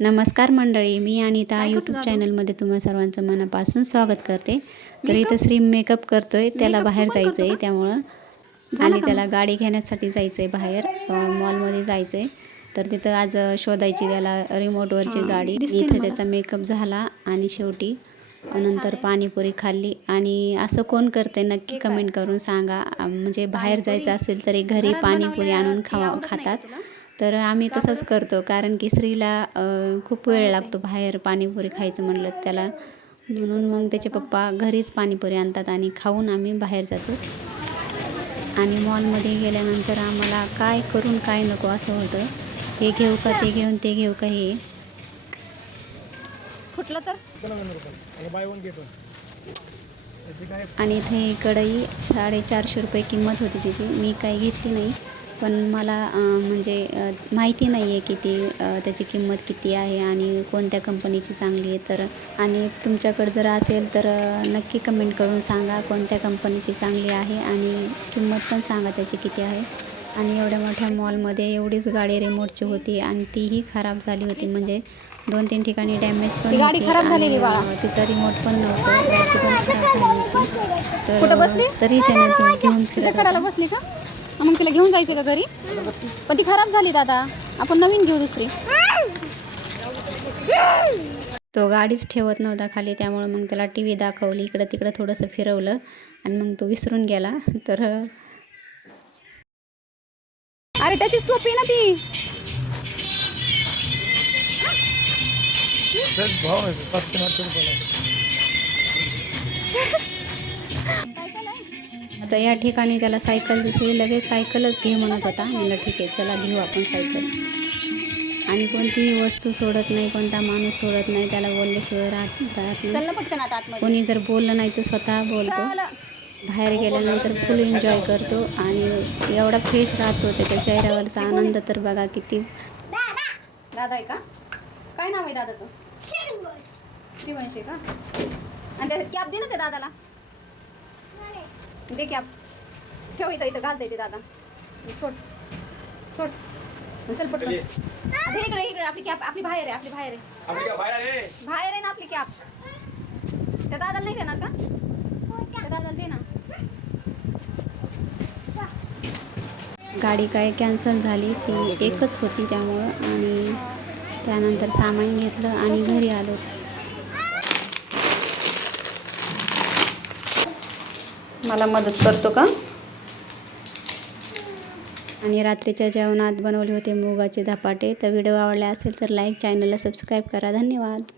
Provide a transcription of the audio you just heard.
नमस्कार मंडळी मी अनिता यूट्यूब चॅनलमध्ये तुम्हा सर्वांचं मनापासून स्वागत करते. तर इथं श्री मेकअप करतोय त्याला बाहेर जायचं आहे त्यामुळं. आणि त्याला गाडी घेण्यासाठी जायचं आहे बाहेर मॉलमध्ये जायचं आहे तर तिथं आज शोधायची त्याला रिमोटवरची गाडी. इथं त्याचा मेकअप झाला आणि शेवटी नंतर पाणीपुरी खाल्ली. आणि असं कोण करतंय नक्की कमेंट करून सांगा. म्हणजे बाहेर जायचं असेल तरी घरी पाणीपुरी आणून खावा खातात. तर आम्ही तसंच करतो. कारण की स्त्रीला खूप वेळ लागतो बाहेर पाणीपुरी खायचं म्हणलं त्याला. म्हणून मग त्याचे पप्पा घरीच पाणीपुरी आणतात आणि खाऊन आम्ही बाहेर जातो. आणि मॉलमध्ये गेल्यानंतर आम्हाला काय करून काय नको असं होतं. हे घेऊ का ते घेऊन ते घेऊ का हे. फुटलं तर? त्याची आणि इथे कढई साडेचारशे रुपये किंमत होती तिची. मी काही घेतली नाही. पण मला म्हणजे माहिती नाही आहे की ती त्याची किंमत किती आहे आणि कोणत्या कंपनीची चांगली आहे तर आणि तुमच्याकडे जर असेल तर नक्की कमेंट करून सांगा कोणत्या कंपनीची चांगली आहे आणि किंमत पण सांगा त्याची किती आहे आणि एवढ्या मोठ्या मॉलमध्ये एवढीच गाडी रिमोटची होती आणि तीही खराब झाली होती म्हणजे दोन तीन ठिकाणी डॅमेज पण गाडी खराब झालेली. अं, तिचं रिमोट पण नव्हतं बॅटरी पण खराब झाली होती तर? तरी त्याने घेऊन. बसली का मग तिला घेऊन जायचं का घरी? पण ती खराब झाली दादा. आपण नवीन घेऊ दुसरी. तो गाडीच ठेवत नव्हता खाली त्यामुळे मग त्याला टी व्ही दाखवली. इकडं तिकडं थोडंसं फिरवलं आणि मग तो विसरून गेला. तर अरे त्याचीच टोपी ना ती. सातशे आठशे रुपयाला. आता या ठिकाणी त्याला सायकल दिसली. लगेच सायकलच घे म्हणत होता. म्हणलं ठीक आहे चला घेऊ आपण सायकल. आणि कोणतीही वस्तू सोडत नाही कोणता माणूस सोडत नाही. त्याला बोलल्याशिवाय राहत राहत नाही. चल ना पटकन आता आतमध्ये. कोणी जर बोललं नाही तर स्वतः बोलतो. चल. बाहेर गेल्यानंतर फुल एन्जॉय करतो. आणि एवढा फ्रेश राहतो. त्याच्या चेहऱ्यावरचा आनंद तर बघा किती. दादा. आहे का? काय नाव आहे दादाचं? श्रीवंशी. का? आणि त्या कॅप दे ना त्या दादाला. दे कॅप ठेव इथं इथं घालता येते दादा. सोड. सोड. चल पटकन. आता इकडे इकडे. आपली कॅप आपली बाहेर आहे आपली बाहेर आहे. बाहेर आहे ना आपली कॅप. त्या दादाला नाही देणार का? त्या दादाला दे ना. गाडी काय कॅन्सल झाली ती एकच होती त्यामुळं. आणि त्यानंतर सामान घेतलं आणि घरी आलो. मला मदत करतो का? आणि रात्रीच्या जेवणात बनवले होते मुगाचे धपाटे. तर व्हिडिओ आवडला असेल तर लाईक चॅनलला सबस्क्राईब करा. धन्यवाद.